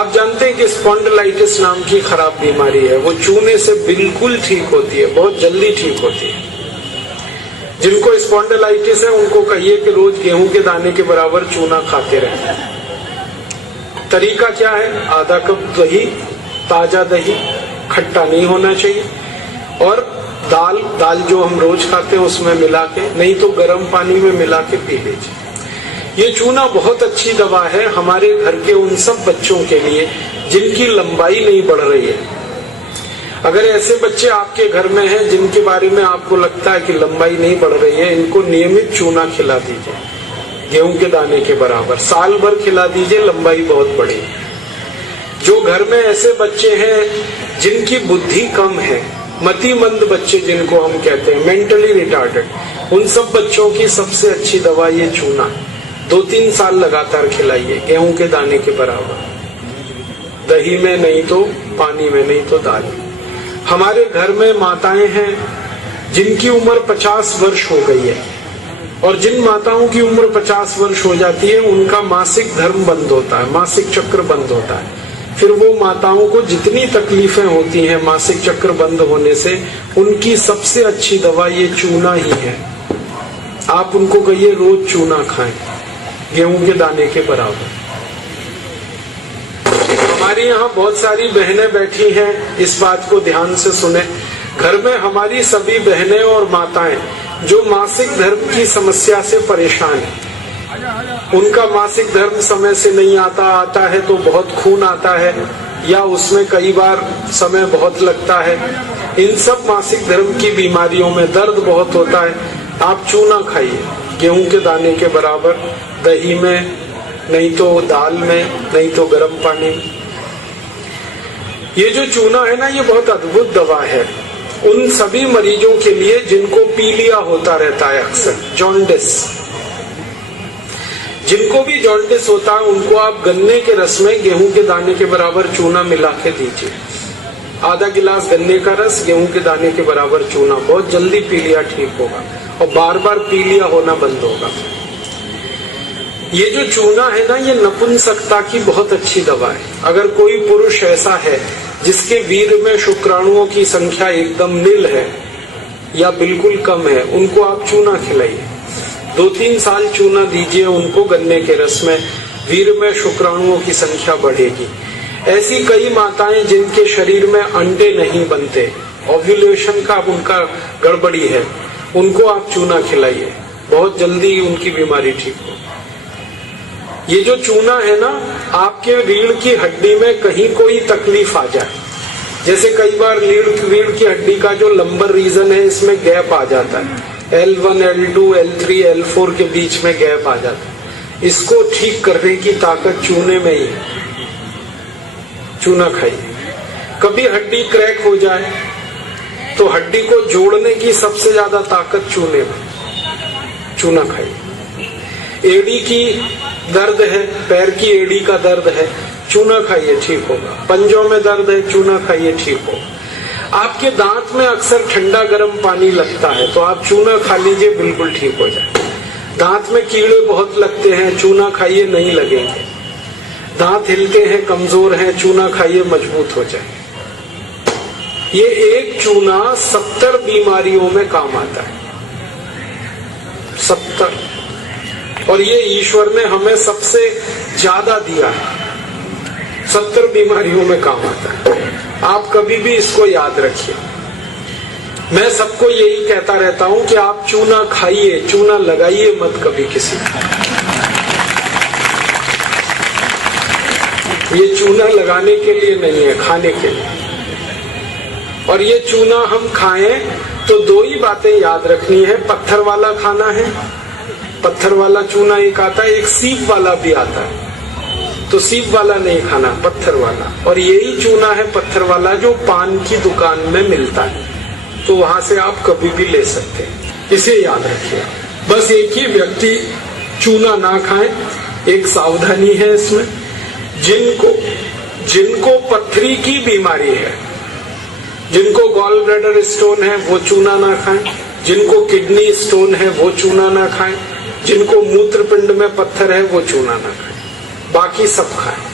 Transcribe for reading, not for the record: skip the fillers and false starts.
आप जानते हैं कि स्पॉन्डिलाइटिस नाम की खराब बीमारी है, वो चूने से बिल्कुल ठीक होती है, बहुत जल्दी ठीक होती है। जिनको स्पॉन्डिलाइटिस है उनको कहिए कि रोज गेहूं के दाने के बराबर चूना खाते रहें। तरीका क्या है? आधा कप दही, ताजा दही, खट्टा नहीं होना चाहिए, और दाल जो हम रोज खाते हैं उसमें मिला के, नहीं तो गर्म पानी में मिला के पी लीजिए। ये चूना बहुत अच्छी दवा है हमारे घर के उन सब बच्चों के लिए जिनकी लंबाई नहीं बढ़ रही है। अगर ऐसे बच्चे आपके घर में हैं जिनके बारे में आपको लगता है कि लंबाई नहीं बढ़ रही है, इनको नियमित चूना खिला दीजिए, गेहूं के दाने के बराबर, साल भर खिला दीजिए, लंबाई बहुत बढ़ेगी। जो घर में ऐसे बच्चे हैं जिनकी बुद्धि कम है, मतिमंद बच्चे जिनको हम कहते हैं, मेंटली रिटार्डेड, उन सब बच्चों की सबसे अच्छी दवा ये चूना है। 2-3 साल लगातार खिलाइए, गेहूं के दाने के बराबर, दही में नहीं तो पानी में, नहीं तो दाल में। हमारे घर में माताएं हैं जिनकी उम्र 50 वर्ष हो गई है, और जिन माताओं की उम्र 50 वर्ष हो जाती है उनका मासिक धर्म बंद होता है, मासिक चक्र बंद होता है। फिर वो माताओं को जितनी तकलीफें होती हैं मासिक चक्र बंद होने से, उनकी सबसे अच्छी दवा ये चूना ही है। आप उनको कहिए रोज चूना खाएं, गेहूं के दाने के बराबर। हमारी यहाँ बहुत सारी बहनें बैठी हैं, इस बात को ध्यान से सुने। घर में हमारी सभी बहनें और माताएं जो मासिक धर्म की समस्या से परेशान हैं, उनका मासिक धर्म समय से नहीं आता है तो बहुत खून आता है, या उसमें कई बार समय बहुत लगता है, इन सब मासिक धर्म की बीमारियों में दर्द बहुत होता है। आप चूना खाइए, गेहूं के दाने के बराबर, दही में, नहीं तो दाल में, नहीं तो गर्म पानी में। ये जो चूना है ना, ये बहुत अद्भुत दवा है उन सभी मरीजों के लिए जिनको पीलिया होता रहता है, अक्सर जॉन्डिस। जिनको भी जॉन्डिस होता है उनको आप गन्ने के रस में गेहूं के दाने के बराबर चूना मिला के दीजिए। आधा गिलास गन्ने का रस, गेहूं के दाने के बराबर चूना, बहुत जल्दी पीलिया ठीक होगा और बार बार पीलिया होना बंद होगा। ये जो चूना है ना, ये नपुंसकता की बहुत अच्छी दवा है। अगर कोई पुरुष ऐसा है जिसके वीर्य में शुक्राणुओं की संख्या एकदम नील है या बिल्कुल कम है, उनको आप चूना खिलाइए। 2-3 साल चूना दीजिए उनको गन्ने के रस में, वीर्य में शुक्राणुओं की संख्या बढ़ेगी। ऐसी कई माताएं जिनके शरीर में अंडे नहीं बनते, ओव्यूलेशन का उनका गड़बड़ी है, उनको आप चूना खिलाइए, बहुत जल्दी उनकी बीमारी ठीक हो। ये जो चूना है ना, आपके रीढ़ की हड्डी में कहीं कोई तकलीफ आ जाए, जैसे कई बार रीढ़ की हड्डी का जो लंबर रीजन है इसमें गैप आ जाता है, L1, L2, L3, L4 के बीच में गैप आ जाता है, इसको ठीक करने की ताकत चूने में ही है। चूना खाइए। कभी हड्डी क्रैक हो जाए तो हड्डी को जोड़ने की सबसे ज्यादा ताकत चूने में, चूना खाइए। एड़ी की दर्द है, पैर की एड़ी का दर्द है, चूना खाइए, ठीक होगा। पंजों में दर्द है, चूना खाइए, ठीक होगा। आपके दांत में अक्सर ठंडा गर्म पानी लगता है तो आप चूना खा लीजिए, बिल्कुल ठीक हो जाए। दांत में कीड़े बहुत लगते हैं, चूना खाइए, नहीं लगेंगे। दांत हिलते हैं, कमजोर हैं, चूना खाइए, मजबूत हो जाए। ये एक चूना 70 बीमारियों में काम आता है, 70। और ये ईश्वर ने हमें सबसे ज्यादा दिया है, 70 बीमारियों में काम आता है। आप कभी भी इसको याद रखिए। मैं सबको यही कहता रहता हूं कि आप चूना खाइए, चूना लगाइए मत कभी किसी को। ये चूना लगाने के लिए नहीं है, खाने के लिए। और ये चूना हम खाएं तो 2 ही बातें याद रखनी है। पत्थर वाला खाना है, पत्थर वाला चूना एक आता है, एक सीप वाला भी आता है, तो सीप वाला नहीं खाना, पत्थर वाला। और यही चूना है पत्थर वाला जो पान की दुकान में मिलता है, तो वहां से आप कभी भी ले सकते हैं, इसे याद रखिए। बस एक ही व्यक्ति चूना ना खाए, एक सावधानी है इसमें। जिनको पथरी की बीमारी है, जिनको गॉल ब्लैडर स्टोन है, वो चूना ना खाएं। जिनको किडनी स्टोन है वो चूना ना खाएं। जिनको मूत्रपिंड में पत्थर है वो चूना ना खाएं, बाकी सब खाएं।